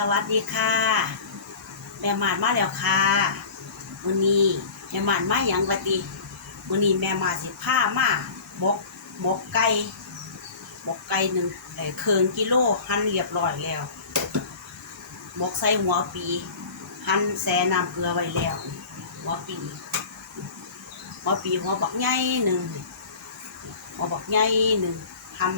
สวัสดีค่ะแม่หมาดมาแล้วค่ะวันนี้แม่หมาดมาอย่างวัติวันนี้แม่หมาดสิผ้ามาบกบกไก่บกไก่หนึ่งเออเคินกิโลหั่นเรียบร้อยแล้วบกใส่หัวปีหั่นแซ่น้ำเกลือไว้แล้ว หัวปีหัวปีหัวบักใหญ่หนึ่งหัวบักใหญ่หนึ่งหั่น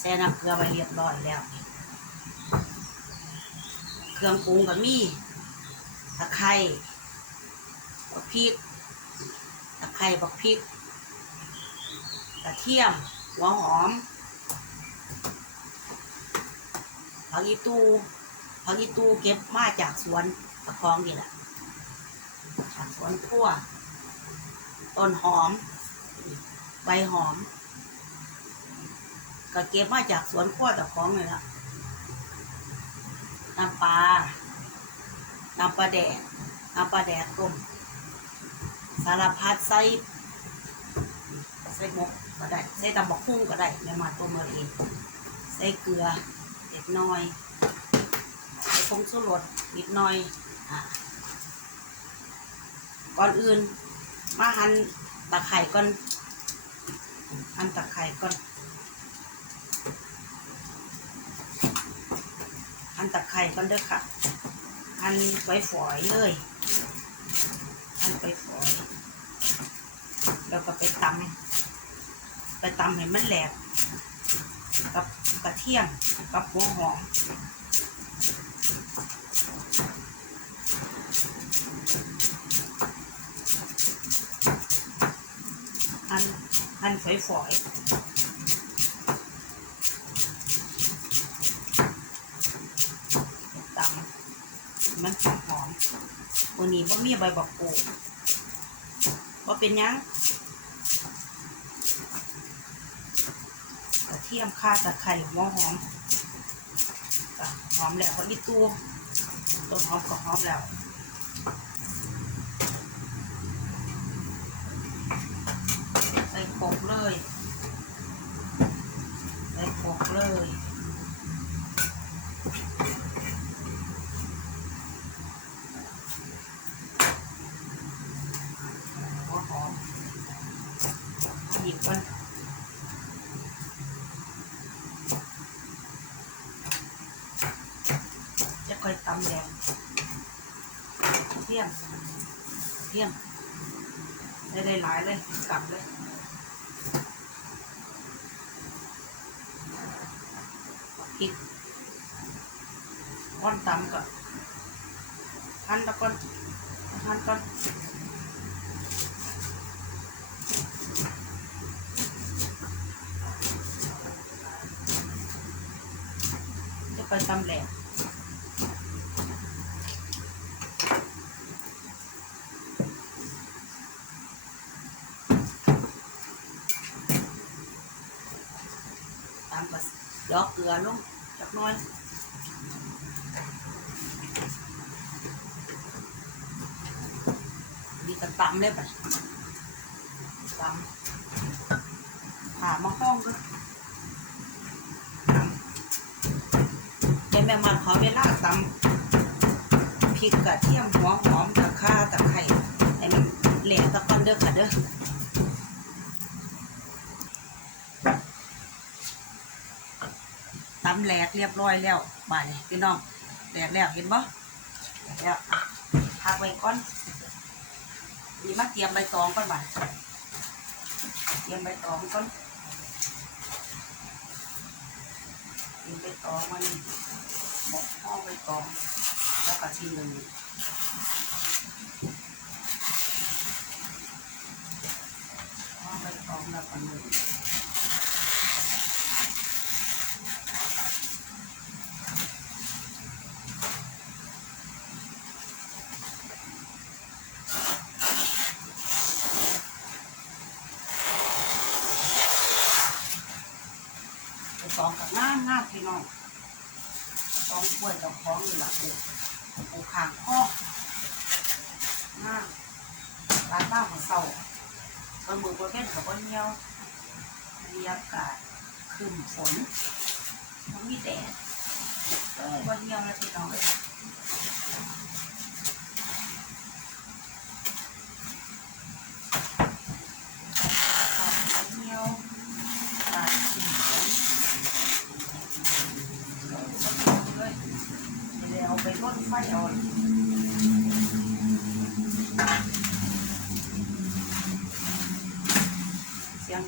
แซ่น้ำเกลือไว้เรียบร้อยแล้ว เครื่องปรุงก็มีตะไคร้บักพริกตะไคร้บักพริกกระเทียมหัวหอมผักอีตูผักอีตูเก็บมาจากสวนตะคองนี่แหละจากสวนขั้วต้นหอม ใบหอม ก็เก็บมาจากสวนขั้วตะคองนี่แหละ น้ำปลา น้ำปลาแดกน้ำปลาแดกต้มสารพัดใส่ใส่หมกก็ได้ใส่ตำบักหุ่งก็ได้แม่มาต้มเอาเองใส่เกลือเล็กน้อยใส่ผงชูรสนิดหน่อยอะก่อนอื่นมาหั่นตะไคร่ก่อนหั่นตะไคร่ก่อน หั่นตะไคร่ก่อนเด้อค่ะหั่นไว้ฝอยเลยหั่นไปฝอย แล้วก็ไปตำไปตำให้มันแหลก กับกระเทียม กับหัวหอมหั่นหั่นฝอยฝอยๆ ตำ มันหอมหอมๆวันนี้ว่ามีใบบักกูดว่าเป็นยังกระเทียมข่าตะไคร้หัวหอมหอมแล้วก็อีตัวต้นหอมก็หอมแล้วใส่โขกเลย ใส่โขกเลย หัวหอมหยิบมันจะค่อยตำแดงเที่ยงเที่ยงได้ได้หลายเลยกลับเลยพริกก้อนตำก่อนหั่นแล้วก่อนหั่นก่อนจะไปตำแหลก ตำกับยอกเกลือลงจักน้อยดีกับตำเลยไปตำผ่ามาห้องก็ตำเป็นแม่มันขอเวลาตำพริกกระเทียมหัวหอมตะข่าตะไคร้ให้มันแหลกตะกอนเด้อค่ะเด้อตำ แหลกเรียบร้อยแล้วบ่ายพี่น้องแหลกแล้วเห็นบ่แหลกแล้วพักไว้ก่อนดีมาเตรียมใบตองก่อนบ่ายเตรียมใบตองก่อนเตรียมใบตองมันหมกห้องไว้ก่อนแล้วก็ทีหนึ่งห้องไว้ก่อนแล้วก็หนึ่งไปส องกับน้าพี่น้องต้องกล้วยต้องคล้องอยู่หลักเลยปูขางข้อหน้าร้านหน้าของเสาบนมือบนเพ่นกับบนเหี่ยวบรรยากาศคืมฝนมันมีแดดเออบนเหี่ยวแล้วพี่น้องเลยเอาเหี่ยวตัดชิ้นเลยเดี๋ยวเอาไปร่นไฟอ่อน เสีย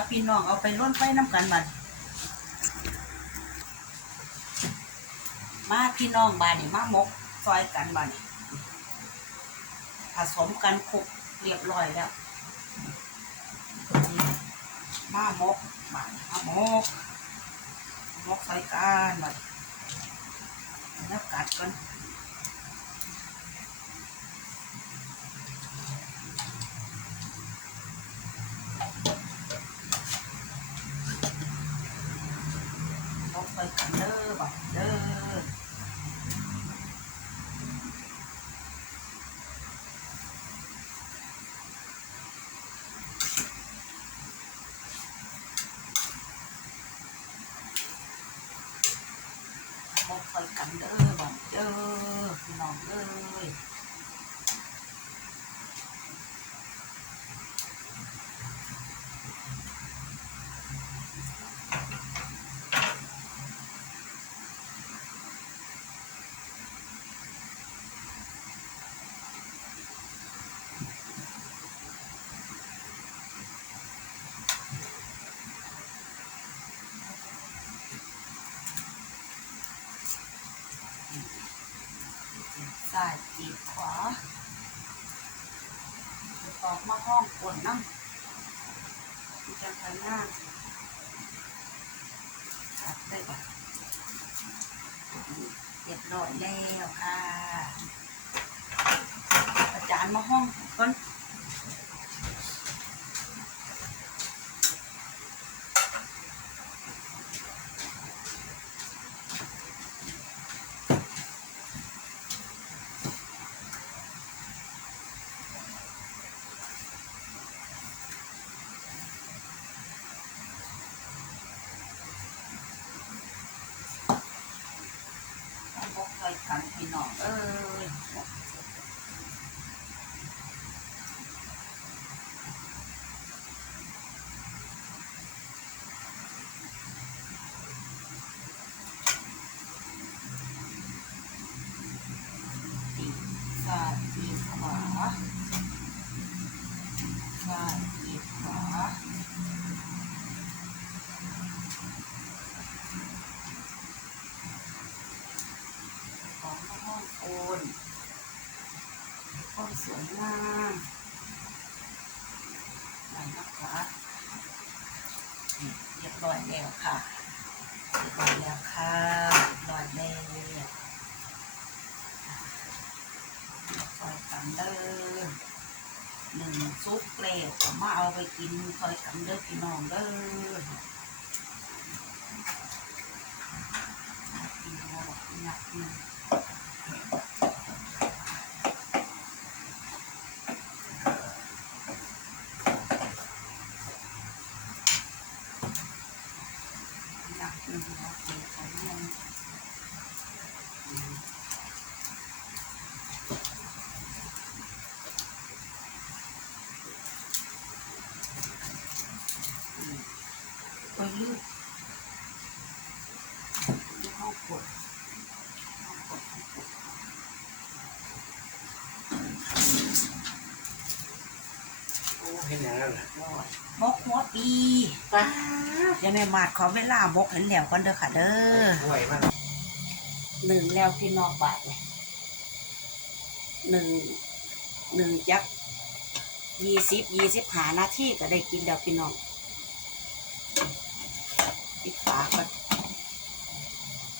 าพี่น้องเอาไปร่นไฟน้ำกันบัดมาพี่น้องบานนี่มาหมกซอยกันบานนี่ผสมกันคลุกเรียบร้อยแล้วมาหมกบานมาหมกหมกซอยกันบัดแล้วกัดกัน หมกซอยกันเด้อบัดเด้อบ่ค่อยกันเด้อบ่เด้อพี่น้องเอ้ย ซ้ายจีบขวาตอกมาห้องกดน้ำจะไปหน้าตัดได้ปะเรียบร้อยแล้วค่ะ อาจารย์มาห้องก่อน ต้องบอกเคยกันพี่น้องเอ้ยตีซ้ายตีขวาซ้ายตีขวาของห้องโอนห้องสวยงามไห นะคะเรียบร้อยแล้วค่ะเรียบร้อยแล้วค่ะเรียบร้อยแล้วซอยกันเด้อหนึ่งซุปเกล็ดเอามาเอาไปกินซอยกันเด้อพี่น้องเด้อกินเอากหนักหนึ่ง หนักหนึ่งโอเคของมัน ไปยืดยืดห้องกดโอ้เห็นอย่างนั้นเหรอร้อยมกหัวปีป้าเดี๋ยวแม่มาดขอเวลาบกเห็นแล้วก่อนเด้อค่ะเด้อห่วยมันหนึ่งแล้วพี่นอกบาทเลยหนึ่งหนึ่งจักยี่สิบยี่สิบหานาทีก็ได้กินแล้วพี่น้องาก่อน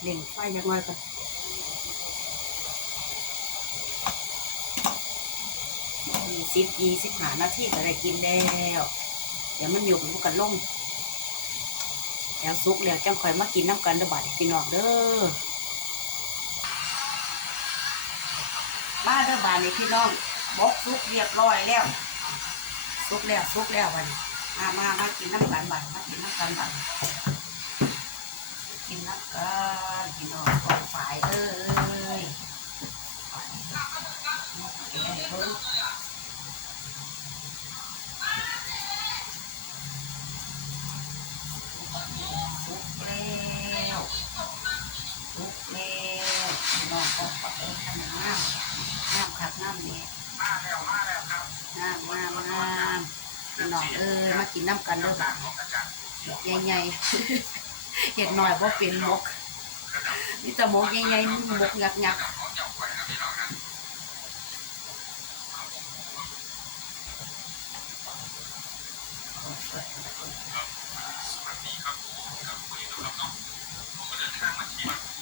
เล่งไฟยังไงก่อนยี่สิบยี่สิบหานาทีก็ได้กินแล้ว เดี๋ยวมันอยู่มันกันลงแล้วซุกแล้วจังคอยมากินน้ำกันเด้อบาดพี่น้องเด้อมาเด้อบานนี้พี่น้องบกซุกเรียบร้อยแล้วซุกแล้วซุกแล้ววันมามามากินน้ำกันบันมากินน้ำกันบัน นน้ำกันพี่น้องกองฝ่ายเอ้ยฝ่ายเอ้ยเบิ่งซุกแล้วซุกแล้วพี่น้องกองฝ่ายเอ้ยทำงามน้ำครับน้ำเนี่ยมาแล้วมาแล้วครับน้ำน้ำน้ำพี่น้องเอ้ยมากินน้ำกันเด้อบ่ใหญ่ๆ เห็ดหน่อยว่าเป็นมกนี่แต่มกใหญ่ๆมันมกยักยัก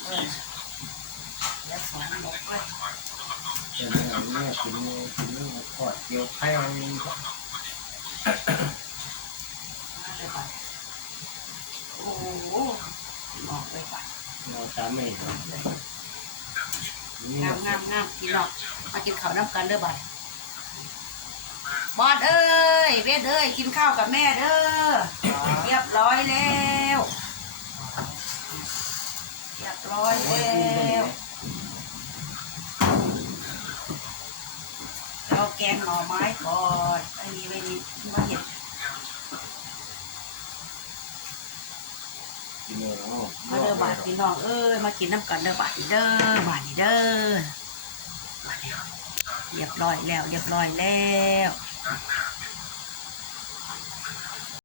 เออแล้วสองมกเลยเดี๋ยวแม่แม่กินกินนี่กอดเกี่ยวไข่เอาเอง โอ้โหมองไปป่ะ เราตาม ไม่เห็นงามงามงามกินหรอกมากินข้าวน้ำกันเด้อบ่ายบอดเอ้ยเวทเอ้ยกินข้าวกับแม่เด้อเรียบร้อยแล้วเรียบร้อยแล้วเราแกงหน่อไม้ก่อนไอ้นี่ไม่นี่มาเห็น กินเลยเนาะ มาเด้อบาดพี่น้องเอ้ยมากินน้ำกันเด้อบาดีเด้อบาดีเด้อมาแล้วเรียบร้อยแล้ว เรียบร้อยแล้ว